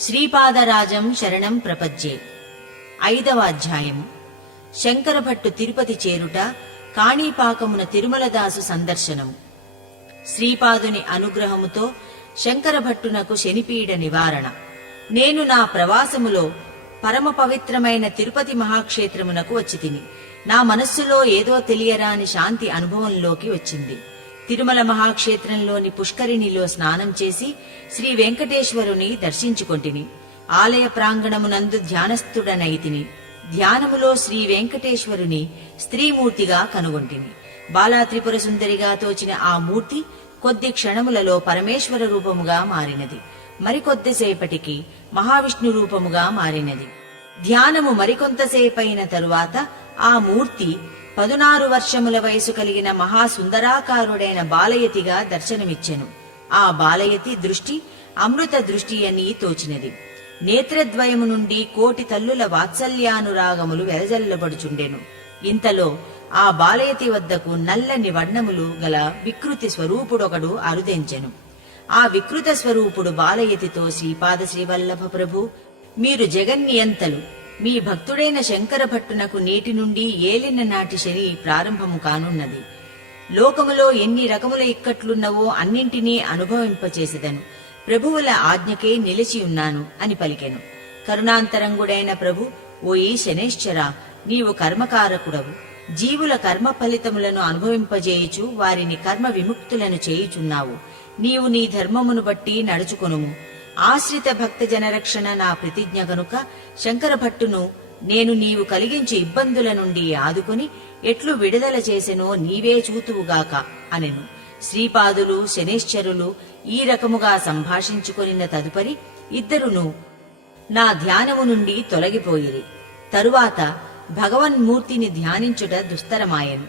శ్రీపాదరాజం శరణం ప్రపజ్యే. ఐదవ అధ్యాయం. శంకరభట్టు తిరుపతి చేరుట కాణీపాకమున తిరుమలదాసు సందర్శనం. శ్రీపాదుని అనుగ్రహముతో శంకరభట్టునకు శనిపీడ నివారణ. నేను నా ప్రవాసములో పరమ పవిత్రమైన తిరుపతి మహాక్షేత్రమునకు వచ్చి తిని నా మనస్సులో ఏదో తెలియరాని శాంతి అనుభవంలోకి వచ్చింది. తిరుమల మహాక్షేత్రంలోని పుష్కరిణిలో స్నానం చేసి శ్రీ వెంకటేశ్వరుని దర్శించుకొంటిని ఆలయ ప్రాంగణమునందు ధ్యానస్థుడనైతిని ధ్యానములో శ్రీ వెంకటేశ్వరుని స్త్రీమూర్తిగా కనుగొంటిని బాలా త్రిపుర సుందరిగా తోచిన ఆ మూర్తి కొద్ది క్షణములలో పరమేశ్వర రూపముగా మారినది. మరికొద్దిసేపటికి మహావిష్ణు రూపముగా మారినది. ధ్యానము మరికొంతసేపైన తరువాత ఆ మూర్తి పదునారు వర్షముల వయసు కలిగిన మహాసుందరాకారుడైన బాలయతిగా దర్శనమిచ్చెను. ఆ బాలయతి దృష్టి అమృత దృష్టి అని తోచినది. నేత్రద్వయము నుండి కోటి తల్లుల వాత్సల్యానురాగములు వెదజల్లబడుచుండెను ఇంతలో ఆ బాలయతి వద్దకు నల్లని వర్ణములు గల వికృతి స్వరూపుడొకడు అరుదెంచెను. ఆ వికృత స్వరూపుడు బాలయతితో శ్రీపాద శ్రీవల్లభ ప్రభు మీరు జగన్నియంతలు మీ భక్తుడైన శంకర భట్టునకు నేటి నుండి ఏలిన నాటి శని ప్రారంభము కానున్నది. లోకములో ఎన్ని రకముల ఇక్కట్లున్నవో అన్నింటినీ అనుభవింపచేసేదను. ప్రభువుల ఆజ్ఞకే నిలిచి ఉన్నాను అని పలికెను. కరుణాంతరంగుడైన ప్రభు ఓయి శనేశ్వర నీవు కర్మకారకుడవు. జీవుల కర్మ ఫలితములను అనుభవింపజేయుచు వారిని కర్మ విముక్తులను చేయుచున్నావు. నీవు నీ ధర్మమును బట్టి నడుచుకొనుము. ఆశ్రిత భక్త జనరక్షణ నా ప్రతిజ్ఞ గనుక శంకర భట్టును నేను నీవు కలిగించే ఇబ్బందుల నుండి ఆదుకుని ఎట్లు విడుదల చేసెనో నీవే చూతువుగాక అనెను. శ్రీపాదులు శనేశ్వరులు ఈ రకముగా సంభాషించుకొనిన తదుపరి ఇద్దరును నా ధ్యానము నుండి తొలగిపోయిరి. తరువాత భగవన్మూర్తిని ధ్యానించుట దుస్తరమాయను.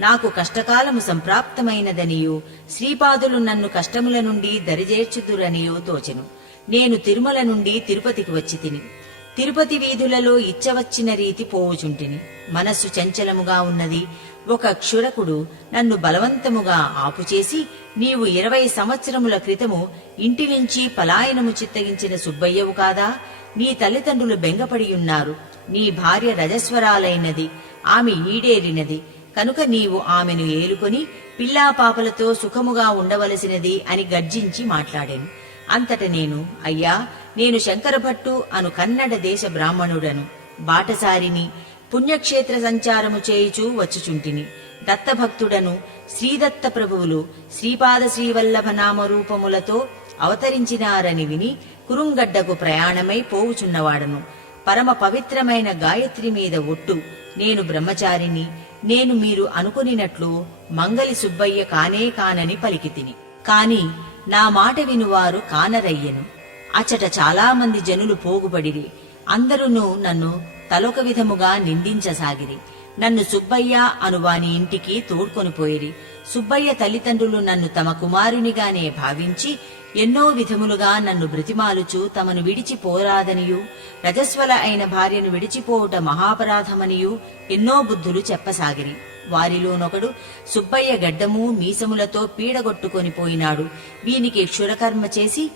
నాకు కష్టకాలము సంప్రాప్తమైనదనియు శ్రీపాదులు నన్ను కష్టముల నుండి దరిజేర్చుదురనియో తోచెను. నేను తిరుమల నుండి తిరుపతికి వచ్చి తిని తిరుపతి వీధులలో ఇచ్చవచ్చిన రీతి పోవుచుంటిని. మనస్సు చంచలముగా ఉన్నది. ఒక క్షురకుడు నన్ను బలవంతముగా ఆపుచేసి నీవు ఇరవై సంవత్సరముల క్రితము ఇంటి నుంచి పలాయనము చిత్తగించిన సుబ్బయ్యవు కాదా? నీ తల్లిదండ్రులు బెంగపడియున్నారు నీ భార్య రజస్వరాలైనది. ఆమె ఈడేరినది. కనుక నీవు ఆమెను ఏలుకొని పిల్లాపాపలతో సుఖముగా ఉండవలసినది అని గర్జించి మాట్లాడాను. అంతట నేను అయ్యా నేను శంకరభట్టు అను కన్నడ దేశ బ్రాహ్మణుడను. బాటసారిని పుణ్యక్షేత్ర సంచారము చేయుచూ వచ్చుచుంటిని. దత్తభక్తుడను శ్రీదత్త ప్రభువులు శ్రీపాద శ్రీవల్లభ నామరూపములతో అవతరించినారని విని కురుంగడ్డకు ప్రయాణమై పోవుచున్నవాడను. పరమ పవిత్రమైన గాయత్రి మీద ఒట్టు నేను బ్రహ్మచారిని నేను మీరు అనుకునినట్లు మంగలి సుబ్బయ్య కానే కానని పలికితిని. కాని నా మాట వినువారు కానరయ్యను. అచట చాలామంది జనులు పోగుబడిరి. అందరును నన్ను తలొక విధముగా నిందించసాగిరి. నన్ను సుబ్బయ్య అనువాని ఇంటికి తోడ్కొని పోయిరి. సుబ్బయ్య తల్లిదండ్రులు నన్ను తమ కుమారునిగానే భావించి ఎన్నో విధములుగా నన్ను బ్రతిమాలుచు తమను విడిచి పోరాదనియు రజస్వల అయిన భార్యను విడిచిపోవుట మహాపరాధమనియు ఎన్నో బుద్ధులు చెప్పసాగిరి. వారిలోనొకడు సుబ్బయ్య గడ్డము మీసములతో పీడగొట్టుకొని పోయినాడు. వీనికి క్షురకర్మ చేసి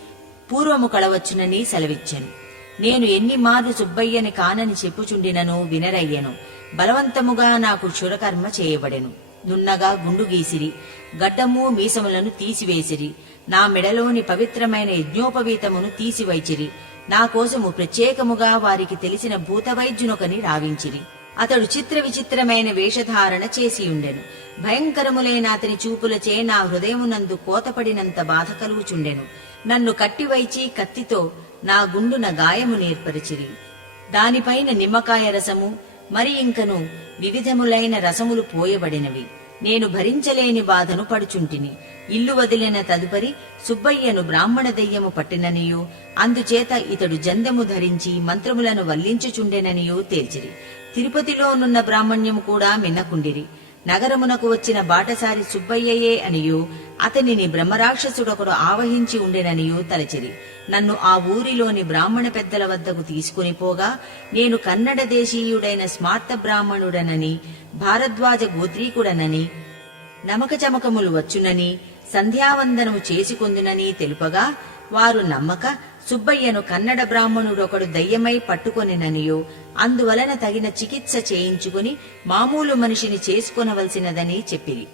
పూర్వము కళవచ్చునని సెలవిచ్చాను. నేను ఎన్ని మార్లు సుబ్బయ్యని కానని చెప్పుచుండినను వినరయ్యను. బలవంతముగా నాకు క్షురకర్మ చేయబడెను. నున్నగా గుండు గీసిరి. గడ్డము మీసములను తీసివేసిరి. నా మెడలోని పవిత్రమైన యజ్ఞోపవీతమును తీసివైచిరి. నా కోసము ప్రత్యేకముగా వారికి తెలిసిన భూతవైద్యునొకని రావించిరి. అతడు చిత్ర విచిత్రమైన వేషధారణ చేసియుండెను భయంకరములైన అతని చూపులచే నా హృదయమునందు కోతపడినంత బాధ కలుగుచుండెను. నన్ను కట్టివైచి కత్తితో నా గుండున గాయము నేర్పరిచిరి. దానిపైన నిమ్మకాయ రసము మరి ఇంకను వివిధములైన రసములు పోయబడినవి. నేను భరించలేని బాధను పడుచుంటిని. ఇల్లు వదిలిన తదుపరి సుబ్బయ్యను బ్రాహ్మణ దెయ్యము పట్టిననియు అందుచేత ఇతడు జందెము ధరించి మంత్రములను వల్లించుచుండెననియూ తేల్చిరి. తిరుపతిలోనున్న బ్రాహ్మణ్యము కూడా మిన్నకుండిరి. నగరమునకు వచ్చిన బాటసారి సుబ్బయ్యయే అనియు అతనిని బ్రహ్మరాక్షసుడొకడు ఆవహించి ఉండెననియు తలచిరి. నన్ను ఆ ఊరిలోని బ్రాహ్మణ పెద్దల వద్దకు తీసుకుని పోగా నేను కన్నడ దేశీయుడైన స్మార్త బ్రాహ్మణుడనని భారద్వాజ గోత్రీకుడనని నమక చమకములు వచ్చునని సంధ్యావందనము చేసుకొందునని తెలుపగా వారు నమ్మక సుబ్బయ్యను కన్నడ బ్రాహ్మణుడొకడు దయ్యమై పట్టుకొనిననియో. అందువలన తగిన చికిత్స చేయించుకుని మామూలు మనిషిని చేసుకొనవలసినదని చెప్పిరి.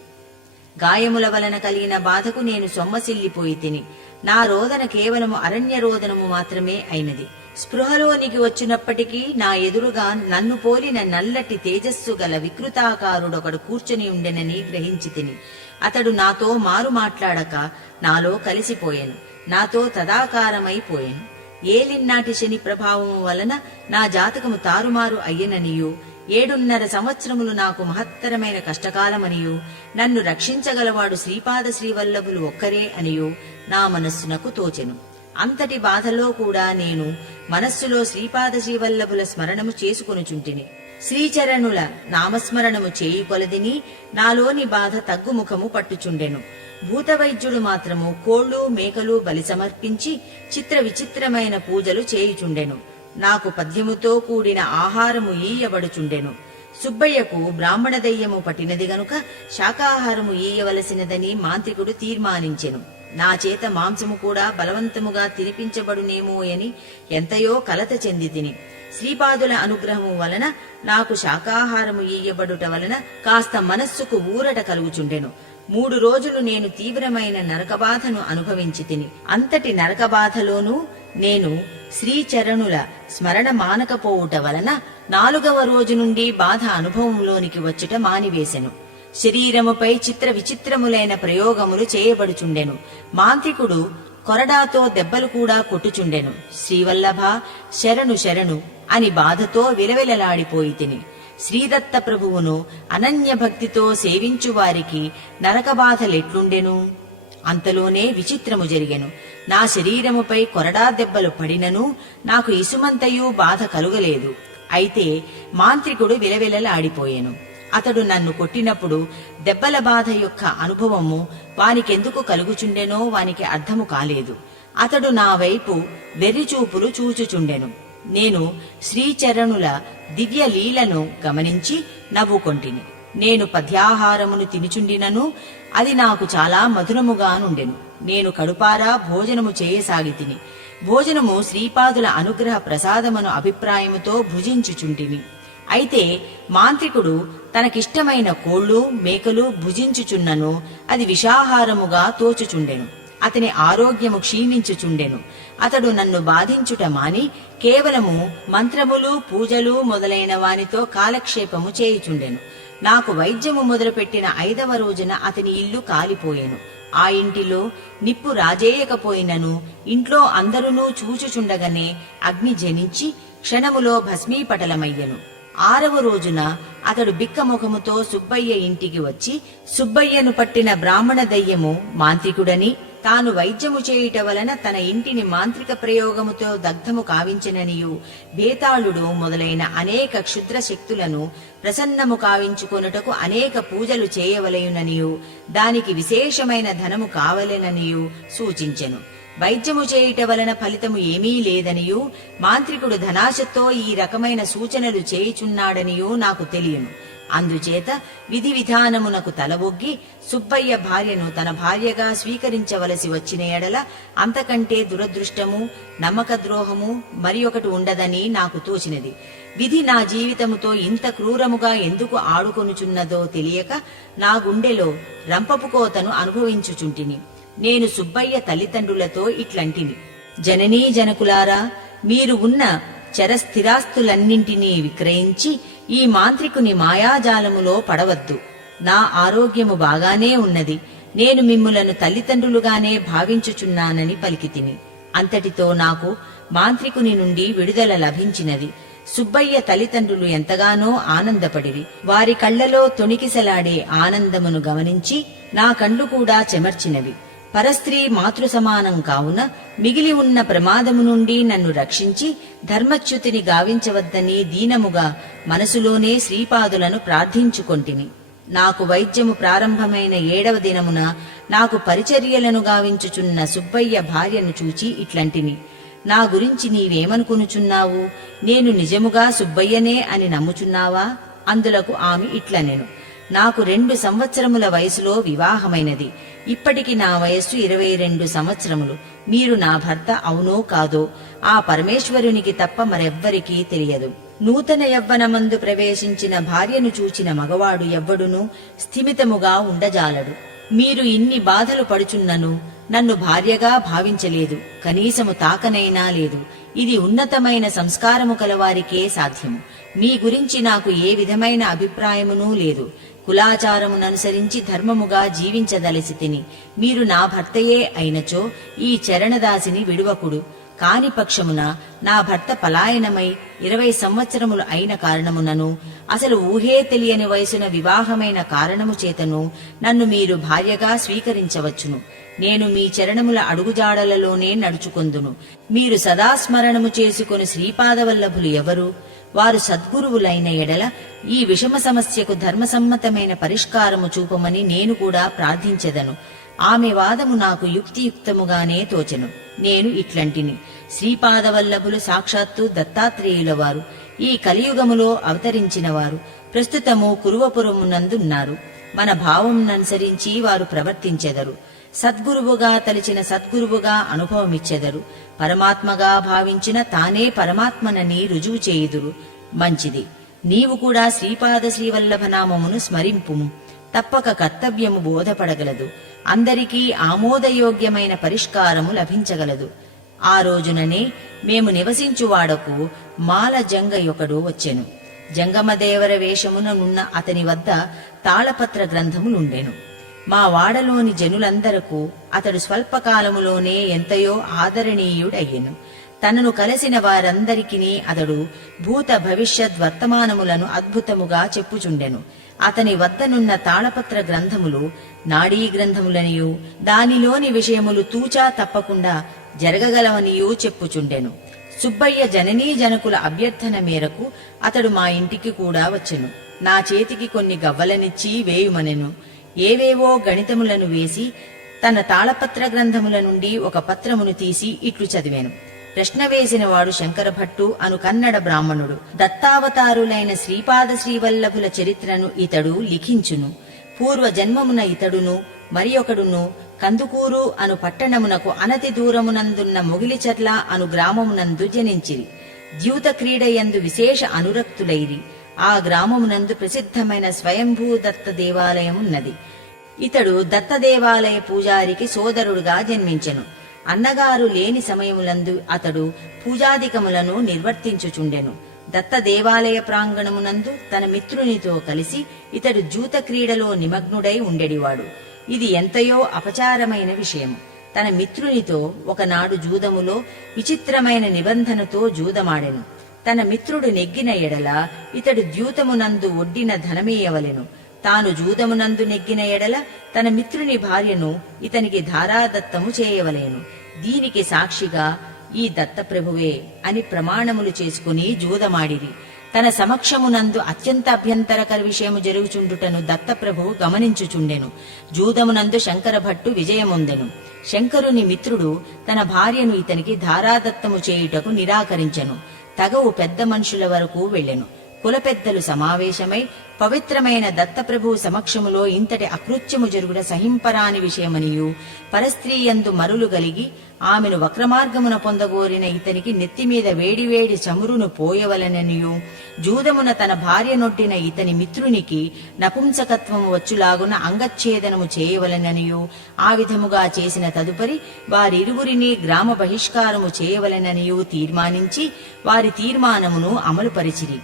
గాయముల వలన కలిగిన బాధకు నేను సొమ్మసిల్లిపోయి తిని నా రోదన కేవలము అరణ్య రోదనము మాత్రమే అయినది. స్పృహలోనికి వచ్చినప్పటికీ నా ఎదురుగా నన్ను పోలిన నల్లటి తేజస్సు గల వికృతాకారుడొకడు కూర్చుని ఉండెనని గ్రహించి తిని అతడు నాతో మారు మాట్లాడక నాలో కలిసిపోయాను. నాతో తదాకారమైపోయాను ఏలిన్నాటి శని ప్రభావము వలన నా జాతకము తారుమారు అయ్యననియు. ఏడున్నర సంవత్సరములు నాకు మహత్తరమైన కష్టకాలమనియు. నన్ను రక్షించగలవాడు శ్రీపాద శ్రీవల్లభులు ఒక్కరే అనియు. నా మనస్సునకు తోచెను. అంతటి బాధలో కూడా నేను మనస్సులో శ్రీపాద శ్రీవల్లభుల స్మరణము చేసుకొనుచుంటిని. శ్రీచరణుల నామస్మరణము చేయి కొలదిని నాలోని బాధ తగ్గుముఖము పట్టుచుండెను. భూతవైద్యుడు మాత్రము కోళ్ళు మేకలు బలి సమర్పించి చిత్ర విచిత్రమైన పూజలు చేయుచుండెను. నాకు పద్యముతో కూడిన ఆహారము ఈయబడుచుండెను. సుబ్బయ్యకు బ్రాహ్మణ దయ్యము పట్టినది గనుక శాకాహారము ఈయవలసినదని మాంత్రికుడు తీర్మానించెను. నా చేత మాంసము కూడా బలవంతముగా తినిపించబడునేమో అని ఎంతయో కలత చెంది తిని శ్రీపాదుల అనుగ్రహము వలన నాకు శాకాహారము ఈయబడుట వలన కాస్త మనస్సుకు ఊరట కలుగుచుండెను. మూడు రోజులు నేను తీవ్రమైన నరకబాధను అనుభవించి తిని అంతటి నరకబాధలోనూ నేను శ్రీచరణుల స్మరణ మానకపోవుట వలన నాలుగవ రోజు నుండి బాధ అనుభవంలోనికి వచ్చుట మానివేశెను శరీరముపై చిత్ర విచిత్రములైన ప్రయోగములు చేయబడుచుండెను. మాంత్రికుడు కొరడాతో దెబ్బలు కూడా కొట్టుచుండెను. శ్రీవల్లభ శరణు శరణు అని బాధతో విలవిలలాడిపోయి తిని శ్రీదత్త ప్రభువును అనన్య భక్తితో సేవించు వారికి నరకబాధలెట్లుండెను? అంతలోనే విచిత్రము జరిగెను. నా శరీరముపై కొరడా దెబ్బలు పడినను నాకు ఇసుమంతయూ బాధ కలుగలేదు. అయితే మాంత్రికుడు విలవిలలాడిపోయెను. అతడు నన్ను కొట్టినప్పుడు దెబ్బల బాధ యొక్క అనుభవము వానికెందుకు కలుగుచుండెనో వానికి అర్థము కాలేదు. అతడు నా వైపు వెర్రిచూపులు చూచుచుండెను. నేను శ్రీచరణుల దివ్య లీలను గమనించి నవ్వుకొంటిని. నేను పద్యాహారమును తినుచుండినను అది నాకు చాలా మధురముగా నుండెను. నేను కడుపారా భోజనము చేయసాగి తిని భోజనము శ్రీపాదుల అనుగ్రహ ప్రసాదమును అభిప్రాయముతో భుజించుచుంటిని అయితే మాంత్రికుడు తనకిష్టమైన కోళ్ళు మేకలు భుజించుచున్నను అది విషాహారముగా తోచుచుండెను. అతని ఆరోగ్యము క్షీణించుచుండెను. అతడు నన్ను బాధించుట మాని కేవలము మంత్రములు పూజలు మొదలైన వానితో కాలక్షేపము చేయుచుండెను. నాకు వైద్యము మొదలుపెట్టిన ఐదవ రోజున అతని ఇల్లు కాలిపోయెను. ఆ ఇంటిలో నిప్పు రాజేయకపోయినను ఇంట్లో అందరునూ చూచుచుండగానే అగ్ని జనించి క్షణములో భస్మీపటలమయ్యను. ఆరవ రోజున అతడు బిక్కముఖముతో సుబ్బయ్య ఇంటికి వచ్చి సుబ్బయ్యను పట్టిన బ్రాహ్మణ దయ్యము మాంత్రికుడని తాను వైద్యము చేయుట వలన తన ఇంటిని మాంత్రిక ప్రయోగముతో దగ్ధము కావించననియు బేతాళుడు మొదలైన అనేక క్షుద్ర శక్తులను ప్రసన్నము కావించుకొనుటకు అనేక పూజలు చేయవలయుననియు దానికి విశేషమైన ధనము కావలెననియు సూచించెను. వైద్యము చేయుట వలన ఫలితము ఏమీ లేదనియు మాంత్రికుడు ధనాశతో ఈ రకమైన సూచనలు చేయుచున్నాడనియూ నాకు తెలియను. అందుచేత విధి విధానమునకు తలబొగ్గి సుబ్బయ్య భార్యను తన భార్యగా స్వీకరించవలసి వచ్చిన ఎడల అంతకంటే దురదృష్టము నమ్మక ద్రోహము మరి ఒకటి ఉండదని నాకు తోచినది. విధి నా జీవితముతో ఇంత క్రూరముగా ఎందుకు ఆడుకొనుచున్నదో తెలియక నా గుండెలో రంపపు కోతను అనుభవించుచుంటిని. నేను సుబ్బయ్య తల్లిదండ్రులతో ఇట్లంటిని. జననీ జనకులారా మీరు ఉన్న చరస్థిరాస్తులన్నింటినీ విక్రయించి ఈ మాంత్రికుని మాయాజాలములో పడవద్దు. నా ఆరోగ్యము బాగానే ఉన్నది. నేను మిమ్ములను తల్లిదండ్రులుగానే భావించుచున్నానని పలికితిని. అంతటితో నాకు మాంత్రికుని నుండి విడుదల లభించినది. సుబ్బయ్య తల్లిదండ్రులు ఎంతగానో ఆనందపడిరి. వారి కళ్ళలో తొణికిసలాడే ఆనందమును గమనించి నా కండ్లు కూడా చెమర్చినవి. పరస్త్రీ మాతృ సమానం కావున మిగిలి ఉన్న ప్రమాదము నుండి నన్ను రక్షించి ధర్మచ్యుతిని గావించవద్దని దీనముగా మనసులోనే శ్రీపాదులను ప్రార్థించుకొంటిని. నాకు వైద్యము ప్రారంభమైన ఏడవ దినమున నాకు పరిచర్యలను గావించుచున్న సుబ్బయ్య భార్యను చూచి ఇట్లంటిని నా గురించి నీవేమనుకునుచున్నావు? నేను నిజముగా సుబ్బయ్యనే అని నమ్ముచున్నావా? అందులకు ఆమె ఇట్లనెను. నాకు రెండు సంవత్సరముల వయసులో వివాహమైనది. ఇప్పటికి నా వయస్సు ఇరవై రెండు సంవత్సరములు. మీరు నా భర్త అవునో కాదో ఆ పరమేశ్వరునికి తప్ప మరెవ్వరికీ తెలియదు. నూతన యవ్వనమందు ప్రవేశించిన భార్యను చూచిన మగవాడు ఎవ్వడునూ స్థిమితముగా ఉండజాలడు. మీరు ఇన్ని బాధలు పడుచున్నను నన్ను భార్యగా భావించలేదు. కనీసము తాకనైనా లేదు. ఇది ఉన్నతమైన సంస్కారము కలవారికే సాధ్యము. మీ గురించి నాకు ఏ విధమైన అభిప్రాయమునూ లేదు. కులాచారముననుసరించి ధర్మముగా జీవించదలసి తిని. మీరు నా భర్తయే అయినచో ఈ చరణదాసిని విడువకుడు. కాని పక్షమున నా భర్త పలాయనమై ఇరవై సంవత్సరములు అయిన కారణమునను అసలు ఊహే తెలియని వయసున వివాహమైన కారణము చేతను నన్ను మీరు భార్యగా స్వీకరించవచ్చును. నేను మీ చరణముల అడుగుజాడలలోనే నడుచుకొందును. మీరు సదాస్మరణము చేసుకుని శ్రీపాదవల్లభులు ఎవరు? వారు సద్గురువులైన ఎడల ఈ విషమ సమస్యకు ధర్మసమ్మతమైన పరిష్కారము చూపమని నేను కూడా ప్రార్థించెదను. ఆమె వాదము నాకు యుక్తియుక్తముగానే తోచెను. నేను ఇట్లంటిని. శ్రీపాదవల్లభులు సాక్షాత్తు దత్తాత్రేయుల వారు ఈ కలియుగములో అవతరించిన వారు ప్రస్తుతము కురువపురమునందున్నారు. మన భావముననుసరించి వారు ప్రవర్తించెదరు. సద్గురువుగా తలిచిన సద్గురువుగా అనుభవమిచ్చెదరు. పరమాత్మగా భావించిన తానే పరమాత్మనని రుజువు చేయుదురు. మంచిది. నీవు కూడా శ్రీపాద శ్రీవల్లభనామమును స్మరింపుము. తప్పక కర్తవ్యము బోధపడగలదు. అందరికీ ఆమోదయోగ్యమైన పరిష్కారము లభించగలదు. ఆ రోజుననే మేము నివసించువాడకు మాల జంగయొకడు వచ్చెను. జంగమదేవర వేషముననున్న అతని వద్ద తాళపత్ర గ్రంథములుండెను మా వాడలోని జనులందరకు అతడు స్వల్పకాలములోనే ఎంతయో ఆదరణీయుడయ్యెను. తనను కలిసిన వారందరికిని అతడు భూత భవిష్యత్ వర్తమానములను అద్భుతముగా చెప్పుచుండెను. అతని వద్దనున్న తాళపత్ర గ్రంథములు నాడీ గ్రంథములనియు దానిలోని విషయములు తూచా తప్పకుండా జరగగలవనియూ చెప్పుచుండెను. సుబ్బయ్య జననీ జనకుల అభ్యర్థన మేరకు అతడు మా ఇంటికి కూడా వచ్చెను. నా చేతికి కొన్ని గవ్వలనిచ్చి వేయుమనెను. ఏవేవో గణితములను వేసి తన తాళపత్ర గ్రంథముల నుండి ఒక పత్రమును తీసి ఇట్లు చదివాను. ప్రశ్న వేసిన వాడు శంకరభట్టు అను కన్నడ బ్రాహ్మణుడు. దత్తావతారులైన శ్రీపాద శ్రీవల్లభుల చరిత్రను ఇతడు లిఖించును. పూర్వ జన్మమున ఇతడును మరి ఒకడును కందుకూరు అను పట్టణమునకు అనతి దూరమునందున్న మొగిలిచర్ల అను గ్రామమునందు జనించిరి. ద్యూత క్రీడయందు విశేష అనురక్తులైరి. ఆ గ్రామమునందు ప్రసిద్ధమైన స్వయంభూ దత్త దేవాలయమున్నది. ఇతడు దత్త దేవాలయ పూజారికి సోదరుడుగా జన్మించెను. అన్నగారు లేని సమయములందు అతడు పూజాధికములను నిర్వర్తించుచుండెను. దత్త దేవాలయ ప్రాంగణమునందు తన మిత్రునితో కలిసి ఇతడు జూత క్రీడలో నిమగ్నుడై ఉండెడివాడు. ఇది ఎంతయో అపచారమైన విషయం తన మిత్రునితో ఒకనాడు జూదములో విచిత్రమైన నిబంధనతో జూదమాడెను. తన మిత్రుడు నెగ్గిన ఎడల ఇతడు ద్యూతమునందు ఒడ్డిన ధనమీయవలెను. తాను జూదమునందు నెగ్గిన ఎడల తన మిత్రుని భార్యను ఇతనికి ధారాదత్తము చేయవలేను. దీనికి సాక్షిగా ఈ దత్తప్రభువే అని ప్రమాణములు చేసుకుని జూదమాడిరి. తన సమక్షమునందు అత్యంత అభ్యంతరకర విషయము జరుగుచుండుటను దత్తప్రభువు గమనించుచుండెను. జూదమునందు శంకరభట్టు విజయముందెను. శంకరుని మిత్రుడు తన భార్యను ఇతనికి ధారాదత్తము చేయుటకు నిరాకరించెను. తగవు పెద్ద మనుషుల వరకు వెళ్ళెను. కుల పెద్దలు సమావేశమై పవిత్రమైన దత్తప్రభువు సమక్షములో ఇంతటి అకృత్యము జరుగుట సహింపరాని విషయమనియు పరస్త్రీయందు మరులు గలిగి ఆమెను వక్రమార్గమున పొందగోరిన ఇతనికి నెత్తిమీద వేడివేడి చమురును పోయవలననియు జూదమున తన భార్య నొట్టిన ఇతని మిత్రునికి నపుంసకత్వము వచ్చులాగున అంగచ్ఛేదనము చేయవలెననియు ఆ విధముగా చేసిన తదుపరి వారిరువురిని గ్రామ బహిష్కారము చేయవలెననియు తీర్మానించి వారి తీర్మానమును అమలుపరిచిరి.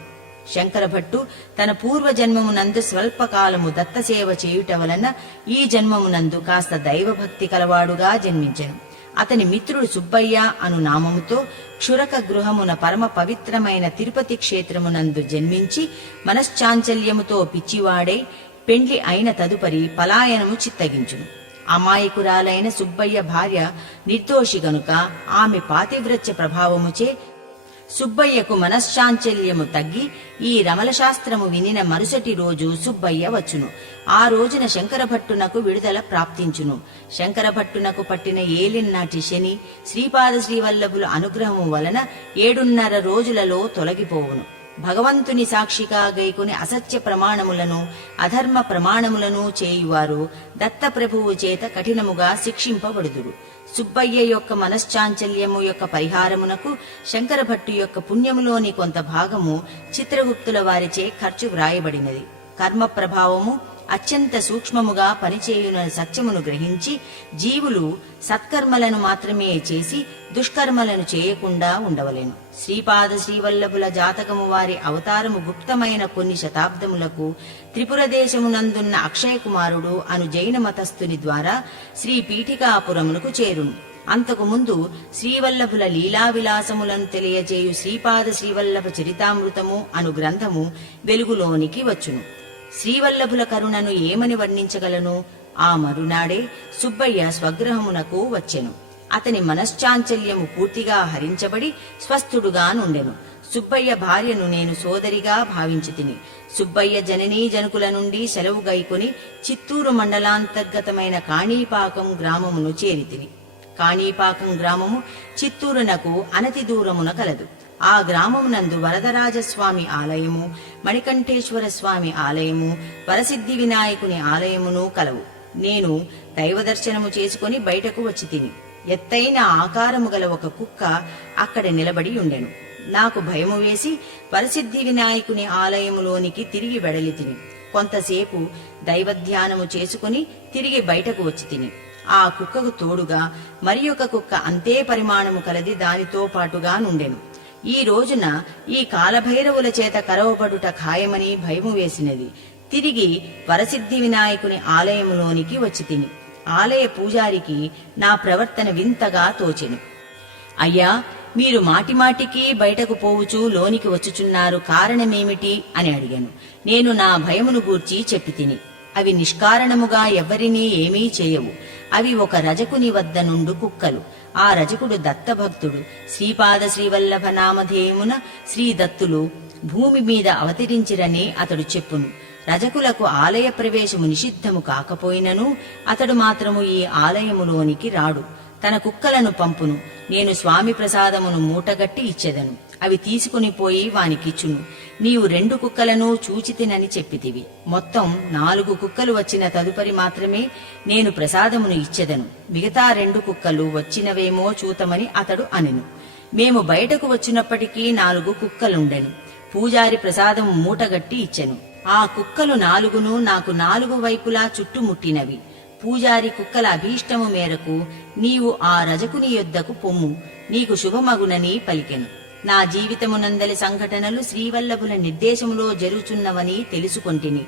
శంకరభట్టు తన పూర్వజన్మమునందు స్వల్పకాలము దత్తసేవ చేయుట వలన ఈ జన్మమునందు కాస్త దైవభక్తి కలవాడుగా జన్మించను. అతని మిత్రుడు సుబ్బయ్య అను నామముతో క్షురక గృహమున పరమ పవిత్రమైన తిరుపతి క్షేత్రమునందు జన్మించి మనశ్చాంచల్యముతో పిచ్చివాడై పెండ్లి అయిన తదుపరి పలాయనము చిత్తగించును. అమాయకురాలైన సుబ్బయ్య భార్య నిర్దోషి గనుక ఆమె పాతివ్రత్య ప్రభావముచే సుబ్బయ్యకు మనశ్చాంచల్యము తగ్గి ఈ రమల శాస్త్రము వినిన మరుసటి రోజు సుబ్బయ్య వచ్చును. ఆ రోజున శంకరభట్టునకు విడుదల ప్రాప్తించును. శంకరభట్టునకు పట్టిన ఏలినాటి శని శ్రీపాద శ్రీవల్లభుల అనుగ్రహము వలన ఏడున్నర రోజులలో తొలగిపోవును. భగవంతుని సాక్షిగా గైకుని అసత్య ప్రమాణములను అధర్మ ప్రమాణములను చేయువారు దత్తప్రభువు చేత కఠినముగా శిక్షింపబడుదురు. సుబ్బయ్య యొక్క మనశ్చాంచల్యము యొక్క పరిహారమునకు శంకరభట్టు యొక్క పుణ్యములోని కొంత భాగము చిత్రగుప్తుల వారిచే ఖర్చు వ్రాయబడినది. కర్మ ప్రభావము అత్యంత సూక్ష్మముగా పనిచేయున సత్యమును గ్రహించి జీవులు సత్కర్మలను మాత్రమే చేసి దుష్కర్మలను చేయకుండా ఉండవలెను. శ్రీపాద శ్రీవల్లభుల జాతకము వారి అవతారము గుప్తమైన కొన్ని శతాబ్దములకు త్రిపుర దేశమునందున్న అక్షయ కుమారుడు అను జైన మతస్థుని ద్వారా శ్రీ పీఠికాపురమునకు చేరును. అంతకు ముందు శ్రీవల్లభుల లీలా విలాసములను తెలియజేయు శ్రీపాద శ్రీవల్లభ చరితామృతము అను గ్రంథము వెలుగులోనికి వచ్చును. శ్రీవల్లభుల కరుణను ఏమని వర్ణించగలను? ఆ మరునాడే సుబ్బయ్య స్వగ్రహమునకు వచ్చెను. అతని మనశ్చాంచల్యము పూర్తిగా హరించబడి స్వస్థుడుగా నుండెను. సుబ్బయ్య భార్యను నేను సోదరిగా భావించి తిని సుబ్బయ్య జననీ జనుకుల నుండి సెలవు గైకొని చిత్తూరు మండలాంతర్గతమైన కాణీపాకం గ్రామమును చేరితిని. కాణీపాకం గ్రామము చిత్తూరునకు అనతి దూరమున కలదు. ఆ గ్రామమునందు వరదరాజస్వామి ఆలయము మణికంఠేశ్వర స్వామి ఆలయము వరసిద్ధి వినాయకుని ఆలయమును కలవు. నేను దైవ దర్శనము చేసుకుని బయటకు వచ్చి తిని ఎత్తైన ఆకారము గల ఒక కుక్క అక్కడ నిలబడి ఉండెను. నాకు భయము వేసి వరసిద్ధి వినాయకుని ఆలయములోనికి తిరిగి వెడలి తిని కొంతసేపు దైవధ్యానము చేసుకుని తిరిగి బయటకు వచ్చి తిని. ఆ కుక్కకు తోడుగా మరి ఒక కుక్క అంతే పరిమాణము కలది దానితో పాటుగా నుండెను. ఈ రోజున ఈ కాలభైరవుల చేత కరవబడుట ఖాయమని భయము వేసినది. తిరిగి వరసిద్ధి వినాయకుని ఆలయములోనికి వచ్చి తిని ఆలయ పూజారికి నా ప్రవర్తన వింతగా తోచెను. అయ్యా మీరు మాటిమాటికి బయటకు పోవుచూ లోనికి వచ్చుచున్నారు కారణమేమిటి అని అడిగాను. నేను నా భయమును గూర్చి చెప్పి తిని అవి నిష్కారణముగా ఎవరినీ ఏమీ చేయవు. అవి ఒక రజకుని వద్ద నుండు కుక్కలు. ఆ రజకుడు దత్తభక్తుడు. శ్రీపాద శ్రీవల్లభ నామధేయమున శ్రీ దత్తులు భూమి మీద అవతరించిరని అతడు చెప్పును. రజకులకు ఆలయ ప్రవేశము నిషిద్ధము కాకపోయినను అతడు మాత్రము ఈ ఆలయములోనికి రాడు. తన కుక్కలను పంపును. నేను స్వామి ప్రసాదమును మూటగట్టి ఇచ్చెదను. అవి తీసుకుని పోయి వానికిచ్చును. నీవు రెండు కుక్కలను చూచితినని చెప్పితివి. మొత్తం నాలుగు కుక్కలు వచ్చిన తదుపరి మాత్రమే నేను ప్రసాదమును ఇచ్చెదను. మిగతా రెండు కుక్కలు వచ్చినవేమో చూతమని అతడు అనెను. మేము బయటకు వచ్చినప్పటికీ నాలుగు కుక్కలుండెను. పూజారి ప్రసాదము మూటగట్టి ఇచ్చెను. ఆ కుక్కలు నాలుగును నాకు నాలుగు వైపులా చుట్టుముట్టినవి. పూజారి కుక్కల అభీష్టము మేరకు నీవు ఆ రజకుని యొద్దకు పొమ్ము. నీకు శుభమగునని పలికెను. నా జీవితమునందలి సంఘటనలు శ్రీవల్లభుల నిర్దేశములో జరుగుచున్నవని తెలుసుకొంటిని.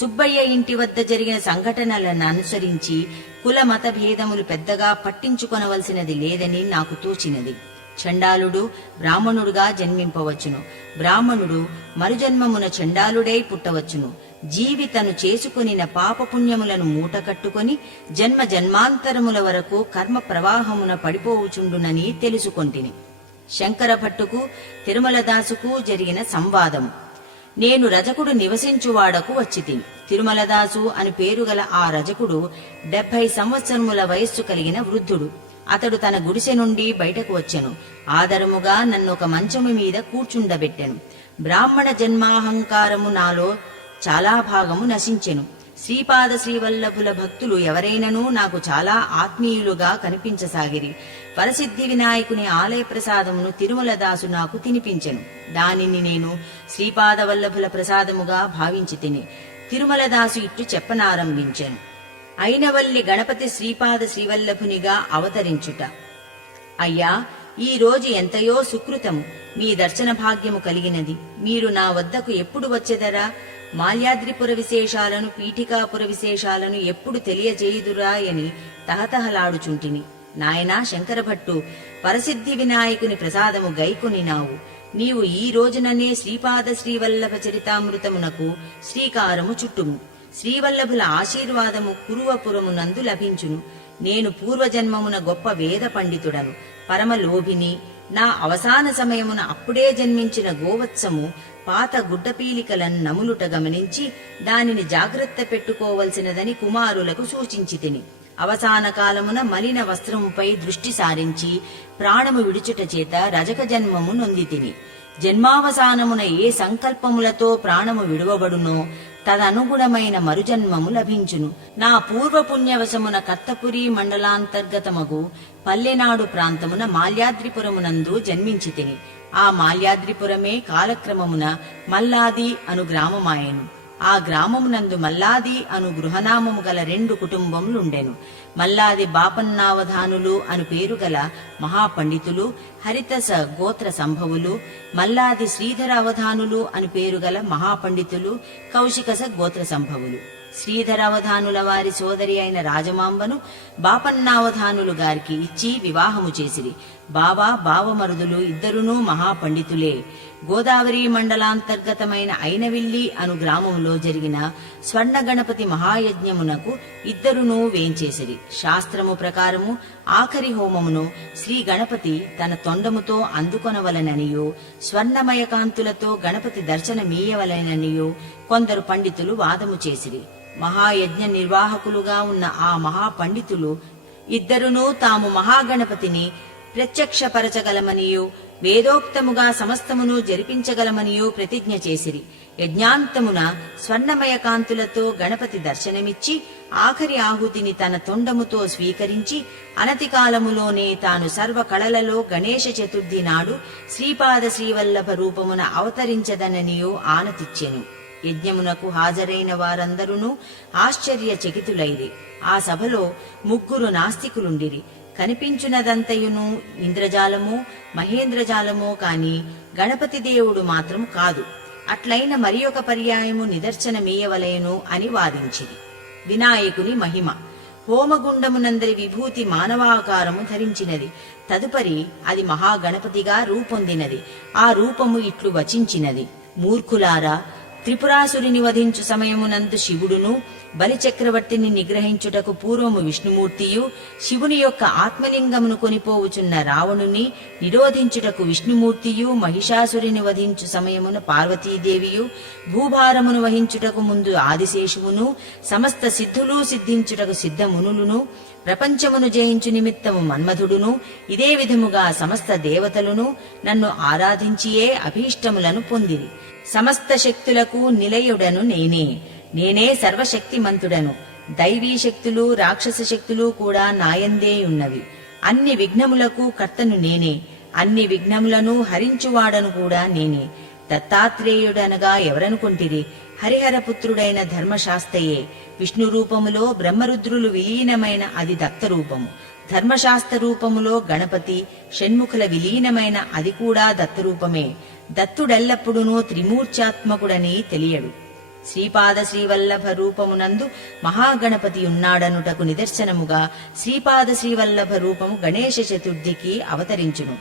సుబ్బయ్య ఇంటి వద్ద జరిగిన సంఘటనలను అనుసరించి కుల మత భేదములు పెద్దగా పట్టించుకొనవలసినది లేదని నాకు తోచినది. చండాలుడు బ్రాహ్మణుడుగా జన్మింపవచ్చును. బ్రాహ్మణుడు మరుజన్మమున చండాలుడై పుట్టవచ్చును. జీవి తను చేసుకొనిన పాపపుణ్యములను మూట కట్టుకొని జన్మ జన్మాంతరముల వరకు కర్మ ప్రవాహమున పడిపోవుచుండునని తెలుసుకొంటిని. శంకరభట్టుకు తిరుమలదాసుకు జరిగిన సంవాదం. నేను రజకుడు నివసించువాడకు వచ్చితి. తిరుమలదాసు అని పేరు గల ఆ రజకుడు డెబ్బై సంవత్సరముల వయస్సు కలిగిన వృద్ధుడు. అతడు తన గుడిసె నుండి బయటకు వచ్చెను. ఆదరముగా నన్ను ఒక మంచము మీద కూర్చుండబెట్టెను. బ్రాహ్మణ జన్మాహంకారము నాలో చాలా భాగము నశించెను. శ్రీపాద శ్రీవల్లభుల భక్తులు ఎవరైనను నాకు చాలా ఆత్మీయులుగా కనిపించసాగిరి. పరసిద్ధి వినాయకుని ఆలయ ప్రసాదమును తిరుమల దాసు నాకు తినిపించెను. దానిని నేను శ్రీపాద వల్లభుల ప్రసాదముగా భావించి తిని తిరుమల దాసు ఇట్టు చెప్పనారంభించాను. అయినవల్లి గణపతి శ్రీపాద శ్రీవల్లభునిగా అవతరించుట. అయ్యా ఈ రోజు ఎంతయో సుకృతము. మీ దర్శన భాగ్యము కలిగినది. మీరు నా వద్దకు ఎప్పుడు వచ్చెదరా? మాల్యాద్రిపుర విశేషాలను పీఠికాపుర విశేషాలను ఎప్పుడు తెలియజేయుదురా అని తహతహలాడుచుంటిని. నాయనా శంకరభట్టు పరసిద్ధి వినాయకుని ప్రసాదము గైకొనినావు నీవు. ఈ రోజుననే శ్రీపాద శ్రీవల్లభ చరితామృతమునకు శ్రీకారము చుట్టుము. శ్రీవల్లభుల ఆశీర్వాదము కురువపురమునందు లభించును. నేను పూర్వజన్మమున గొప్ప వేద పండితుడను. పరమలోభిని. నా అవసాన సమయమున అప్పుడే జన్మించిన గోవత్సము పాత గుడ్డపీలికలను నములుట గమనించి దానిని జాగ్రత్త పెట్టుకోవలసినదని కుమారులకు సూచించి తిని అవసాన కాలమున మలిన వస్త్రముపై దృష్టి సారించి ప్రాణము విడుచుట చేత రజక జన్మము నొంది తిని జన్మావసానమున ఏ సంకల్పములతో ప్రాణము విడువబడునో తదనుగుణమైన మరుజన్మము లభించును. నా పూర్వపుణ్యవశమున కత్తపురి మండలాంతర్గతమగు పల్లెనాడు ప్రాంతమున మాల్యాద్రిపురమునందు జన్మించి తిని ఆ మాల్యాద్రిపురమే కాలక్రమమున మల్లాది అను గ్రామమాయెను. ఆ గ్రామమునందు మల్లాది అను గృహనామము గల రెండు కుటుంబములుండెను. మల్లాది బాపన్నావధానులు అను పేరు గల మహాపండితులు హరితస గోత్ర సంభవులు మల్లాది శ్రీధర అవధానులు అను పేరు గల మహాపండితులు కౌశికస గోత్ర సంభవులు. శ్రీధర అవధానుల వారి సోదరి అయిన రాజమాంబను బాపన్నావధానులు గారికి ఇచ్చి వివాహము చేసిరి. బావా బావమరుదులు ఇద్దరునూ మహాపండితులే. గోదావరి మండలాంతర్గతమైన ఐనవిల్లి అను గ్రామంలో జరిగిన స్వర్ణ గణపతి మహాయజ్ఞమునకు ఇద్దరునూ వేంచేసిరి. శాస్త్రము ప్రకారము ఆఖరి హోమమును శ్రీ గణపతి తన తొండముతో అందుకొనవలననియో స్వర్ణమయ కాంతులతో గణపతి దర్శనమీయవలననియో కొందరు పండితులు వాదము చేసిరి. మహాయజ్ఞ నిర్వాహకులుగా ఉన్న ఆ మహాపండితులు ఇద్దరునూ తాము మహాగణపతిని ప్రత్యక్షపరచగలమనియు వేదోక్తముగా సమస్తమును జరిపించగలమనియు ప్రతిజ్ఞ చేసిరి. యజ్ఞాంతమున స్వర్ణమయ కాంతులతో గణపతి దర్శనమిచ్చి ఆఖరి ఆహుతిని తన తొండముతో స్వీకరించి అనతి కాలములోనే తాను సర్వ కళలలో గణేశ చతుర్థి నాడు శ్రీపాద శ్రీవల్లభ రూపమున అవతరించదననియో ఆనతిచ్చెను. యజ్ఞమునకు హాజరైన వారందరూ ఆశ్చర్యచకితులైరి. ఆ సభలో ముగ్గురు నాస్తికులుండిరి. కనిపించినదంతయును ఇంద్రజాలము మహేంద్రజాలమో కాని గణపతి దేవుడు మాత్రం కాదు. అట్లైన మరి ఒక పర్యాయము నిదర్శనమీయవలయను అని వాదించింది వినాయకుని మహిమ. హోమగుండమునందరి విభూతి మానవాకారము ధరించినది. తదుపరి అది మహాగణపతిగా రూపొందినది. ఆ రూపము ఇట్లు వచించినది. మూర్ఖులారా త్రిపురాసురిని వధించు సమయమునందు శివుడును బలిచక్రవర్తిని నిగ్రహించుటకు పూర్వము విష్ణుమూర్తియు శివుని యొక్క ఆత్మలింగమును కొనిపోవుచున్న రావణుని నిరోధించుటకు విష్ణుమూర్తియు మహిషాసురిని వధించు సమయమున పార్వతీదేవియు భూభారమును వహించుటకు ముందు ఆదిశేషువును సమస్త సిద్ధులు సిద్ధించుటకు సిద్ధమునులును ప్రపంచమును జయించు నిమిత్తము మన్మధుడును ఇదే విధముగా సమస్త దేవతలును నన్ను ఆరాధించియే అభీష్టములను పొందిరి. సమస్త శక్తులకు నిలయుడను నేనే. నేనే సర్వశక్తిమంతుడను. దైవీ శక్తులు రాక్షస శక్తులు కూడా నాయందే ఉన్నవి. అన్ని విఘ్నములకు కర్తను నేనే. అన్ని విఘ్నములను హరించువాడను కూడా నేనే. దత్తాత్రేయుడనగా ఎవరనుకుంటిరి? హరిహరపుత్రుడైన ధర్మశాస్తయే విష్ణు రూపములో బ్రహ్మరుద్రులు విలీనమైన అది దత్తరూపము ధర్మశాస్త్ర రూపములో గణపతి షణ్ముఖుల విలీనమైన అది కూడా దత్తరూపమే. దత్తుడెల్లప్పుడునూ త్రిమూర్చాత్మకుడని తెలియడు. శ్రీపాద శ్రీవల్లభ రూపమునందు మహాగణపతి ఉన్నాడనుటకు నిదర్శనముగా శ్రీపాద శ్రీవల్లభ రూపము గణేశ చతుర్థికి అవతరించును.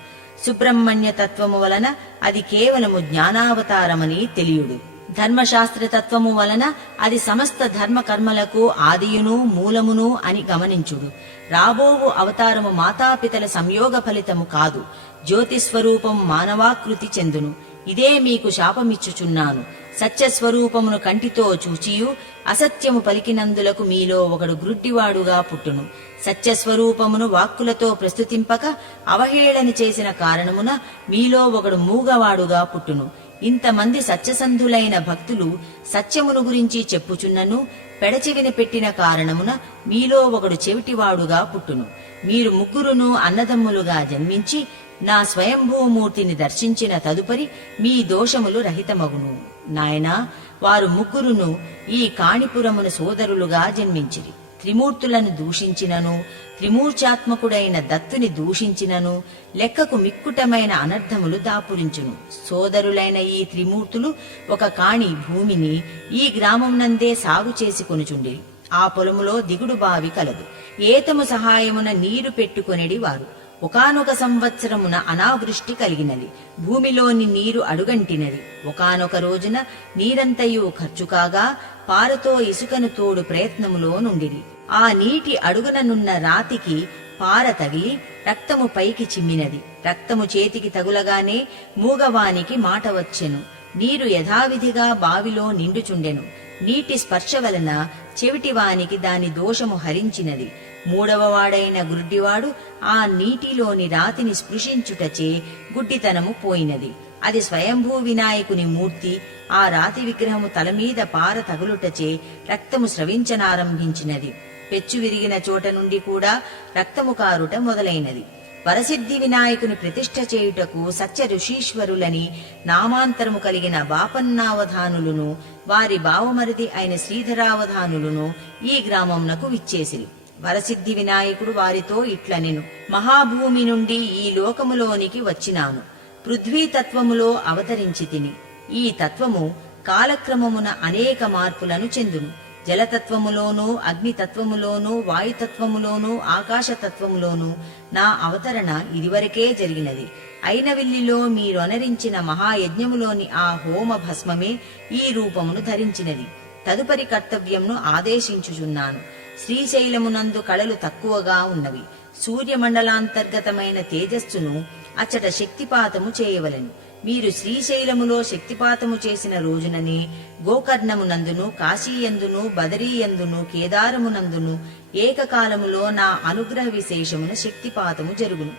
సుబ్రహ్మణ్య తత్వము వలన అది కేవలము జ్ఞానావతారమని తెలియుడు. ధర్మశాస్త్ర తత్వము వలన అది సమస్త ధర్మ కర్మలకు ఆదియును మూలమును అని గమనించుడు. రాబోవు అవతారము మాతాపితల సంయోగ ఫలితము కాదు. జ్యోతిస్వరూపం మానవాకృతి చెందును. ఇదే మీకు శాపమిచ్చుచున్నాను. సత్యస్వరూపమును కంటితో చూచియు అసత్యము పలికినందులకు మీలో ఒకడు గ్రుడ్డివాడుగా పుట్టును. సత్యస్వరూపమును వాక్కులతో ప్రస్తుతింపక అవహేళన చేసిన కారణమున మీలో ఒకడు మూగవాడుగా పుట్టును. ఇంతమంది సత్యసంధులైన భక్తులు సత్యమును గురించి చెప్పుచున్నను పెడచెవిన పెట్టిన కారణమున మీలో ఒకడు చెవిటివాడుగా పుట్టును. మీరు ముగ్గురును అన్నదమ్ములుగా జన్మించి నా స్వయంభూమూర్తిని దర్శించిన తదుపరి మీ దోషములు రహితమగును. నాయనా వారు ముగ్గురును ఈ కాణిపురమున సోదరులుగా జన్మించిరి. త్రిమూర్తులను దూషించినను త్రిమూర్చాత్మకుడైన దత్తుని దూషించినను లెక్కకు మిక్కుటమైన అనర్థములు దాపురించును. సోదరులైన ఈ త్రిమూర్తులు ఒక కాణి భూమిని ఈ గ్రామం నందే సాగు చేసి కొనుచుండిరి. ఆ పొలములో దిగుడు బావి కలదు. ఏతము సహాయమున నీరు పెట్టుకొనిడి వారు. ఒకనొక సంవత్సరమున అనావృష్టి కలిగినది. భూమిలోని నీరు అడుగంటినది. ఒకనొక రోజున నీరంతయు ఖర్చు కాగా పారతో ఇసుకను తోడు ప్రయత్నములో నుండిరి. ఆ నీటి అడుగుననున్న రాతికి పార తగిలి రక్తము పైకి చిమ్మినది. రక్తము చేతికి తగులగానే మూగవానికి మాట వచ్చెను. నీరు యథావిధిగా బావిలో నిండుచుండెను. నీటి స్పర్శ వలన చెవిటివానికి దాని దోషము హరించినది. మూడవవాడైన గుడ్డివాడు ఆ నీటిలోని రాతిని స్పృశించుటచే గుడ్డితనము పోయినది. అది స్వయంభూ వినాయకుని మూర్తి ఆ రాతి విగ్రహము తలమీద పార తగులుటచే రక్తము స్రవించనారంభించినది. పెచ్చు విరిగిన చోట నుండి కూడా రక్తము కారుట మొదలైనది. వరసిద్ధి వినాయకుని ప్రతిష్ఠ చేయుటకు సత్య ఋషీశ్వరులని నామాంతరము కలిగిన బాపన్నావధానులను వారి బావమరిది అయిన శ్రీధరావధానులను ఈ గ్రామమునకు విచ్చేసిరి. వరసిద్ధి వినాయకుడు వారితో ఇట్లనెను మహాభూమి నుండి ఈ లోకములోనికి వచ్చినాను. పృథ్వీ తత్వములో అవతరించి తిని ఈ తత్వము కాలక్రమమున అనేక మార్పులను చెందును. జలతత్వములోనూ అగ్నితత్వములోను వాయుతత్వములోనూ ఆకాశతత్వములోను నా అవతరణ ఇదివరకే జరిగినది. అయినవిల్లిలో మీరొనరించిన మహాయజ్ఞములోని ఆ హోమ భస్మమే ఈ రూపమును ధరించినది. తదుపరి కర్తవ్యంను ఆదేశించుచున్నాను. శ్రీశైలమునందు కళలు తక్కువగా ఉన్నవి. సూర్యమండలాంతర్గతమైన తేజస్సును అచ్చట శక్తిపాతము చేయవలెను. మీరు శ్రీశైలములో శక్తిపాతము చేసిన రోజునని గోకర్ణమునందును కాశీయందును బదరీయందును కేదారమునందును ఏకకాలములో నా అనుగ్రహ విశేషమున శక్తిపాతము జరుగును.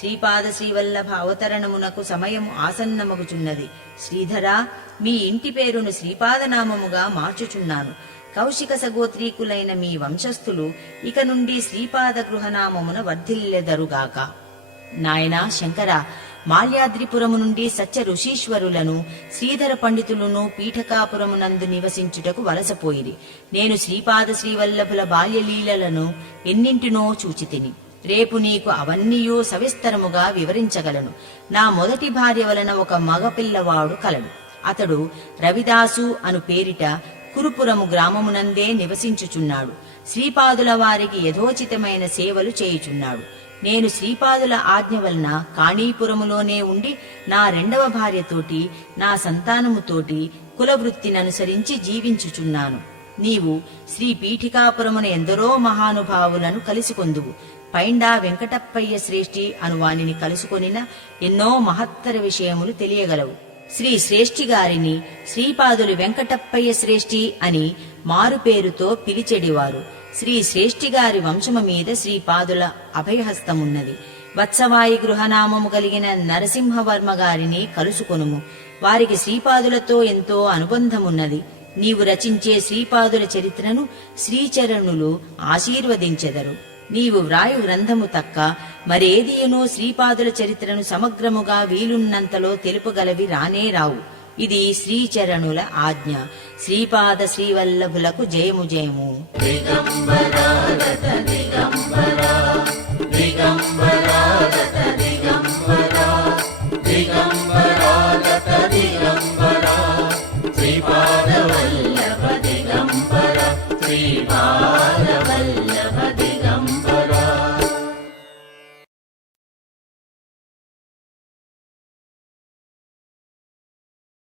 శ్రీపాద శ్రీవల్లభ అవతరణమునకు సమయము ఆసన్నమగుచున్నది. శ్రీధర మీ ఇంటి పేరును శ్రీపాదనామముగా మార్చుచున్నాను. కౌశిక సగోత్రీకులైన మీ వంశస్థులు ఇక నుండి శ్రీపాద గృహనామమున వర్ధిల్లెదరుగాక. నాయనా శంకర మాల్యాద్రిపురము నుండి సత్య ఋషీశ్వరులను శ్రీధర పండితులను పీఠకాపురమునందు నివసించుటకు వలసపోయిరి. నేను శ్రీపాద శ్రీవల్లభుల బాల్యలీలలను ఎన్నింటినో చూచితిని. రేపు నీకు అవన్నీయూ సవిస్తరముగా వివరించగలను. నా మొదటి భార్య వలన ఒక మగపిల్లవాడు కలడు. అతడు రవిదాసు అను పేరిట కురుపురము గ్రామమునందే నివసించుచున్నాడు. శ్రీపాదుల వారికి యథోచితమైన సేవలు చేయుచున్నాడు. నేను శ్రీపాదుల ఆజ్ఞ వలన కాణీపురములోనే ఉండి నా రెండవ భార్యతోటి నా సంతానముతోటి కులవృత్తిననుసరించి జీవించుచున్నాను. నీవు శ్రీ పీఠికాపురమున ఎందరో మహానుభావులను కలిసికొందువు. పైండా వెంకటప్పయ్య శ్రేష్ఠి అనువానిని కలుసుకొనిన ఎన్నో మహత్తర విషయములు తెలియగలవు. శ్రీ శ్రేష్ఠి గారిని శ్రీపాదులు వెంకటప్పయ్య శ్రేష్ఠి అని మారుపేరుతో పిలిచెడివారు. శ్రీ శ్రేష్ఠి గారి వంశము మీద శ్రీపాదుల అభయహస్తమున్నది. వత్సవాయి గృహనామము కలిగిన నరసింహవర్మ గారిని కలుసుకొనుము. వారికి శ్రీపాదులతో ఎంతో అనుబంధమున్నది. నీవు రచించే శ్రీపాదుల చరిత్రను శ్రీచరణులు ఆశీర్వదించెదరు. నీవు వ్రాయు గ్రంథము తక్క మరేదియనో శ్రీపాదుల చరిత్రను సమగ్రముగా వీలున్నంతలో తెలుపగలవి రానే రావు. ఇది శ్రీచరణుల ఆజ్ఞ. శ్రీపాద శ్రీవల్లభులకు జయము జయము. దిగంబరా